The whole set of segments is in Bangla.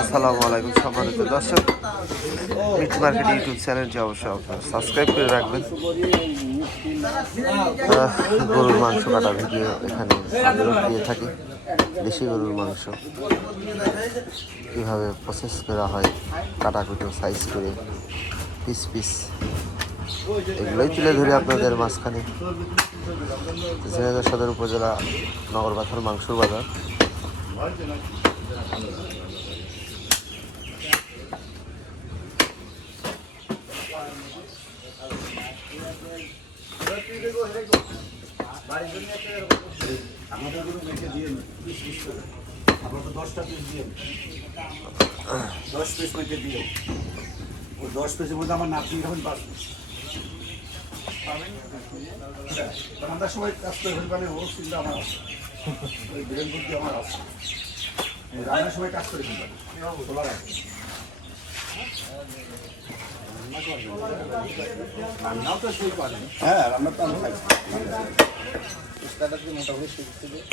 আসসালামু আলাইকুম সম্মানিত দর্শক, মিট মার্কেট ইউটিউব চ্যানেলটি অবশ্যই আপনারা সাবস্ক্রাইব করে রাখবেন। গরুর মাংস কাটা ভিডিও এখানে আপলোড দিয়ে থাকি। দেশি গরুর মাংস কীভাবে প্রসেস করা হয়, কাটাকুটো সাইজ করে পিস পিস, এগুলোই তুলে ধরে আপনাদের মাঝখানে। ঝিনাইদহ সদর উপজেলা নগরবাথার মাংসর বাজার। আপনার তো 10টা পিস দিয়ে 10 পিস মেখে দিও। ওই 10 পিসের মধ্যে আমার নাতি এখন 5 পিস আমরা সবাই কাজ করে ফেলবে, ওর চিন্তা আমার আছে, ওই ব্রেন বুদ্ধি আমার আছে, আমরা সবাই কাজ করে ফেলবে তোলার আছে। রান্নাও তো সেই পারে, হ্যাঁ রান্না তো আমি খাই মোটামুটি শিখতে দিয়ে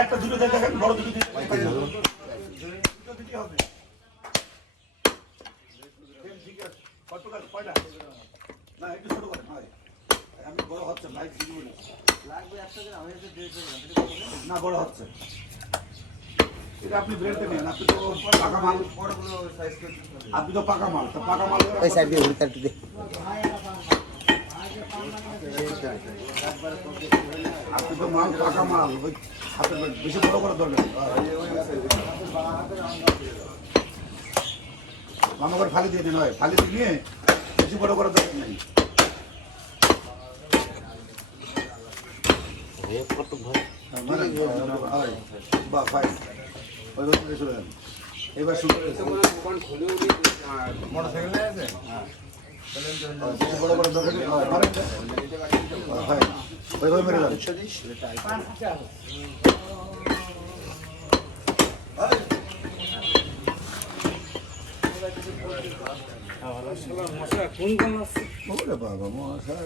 একটা দুটো দেখেন, বড় দুটো হবে। না একটু ছোট করেন, আমি বড় হচ্ছে না বড় হচ্ছে, এটা আপনি ব্রেডে নেন, আপনি তো পাকা মাল, আপনি তো পাকা মাল, তো পাকা মাল আপনি তো মাল পাকা মাল, ওই হাতের বেশি বড় করে দরকার, মামা করে ফালি দিয়ে দিন, হয় ফালি দিয়ে নিয়ে বেশি বড় করে দরকার নেই। এবার শুরু বড় বড় দরকার ওইভাবে মেরে যাবে। বাবা মশা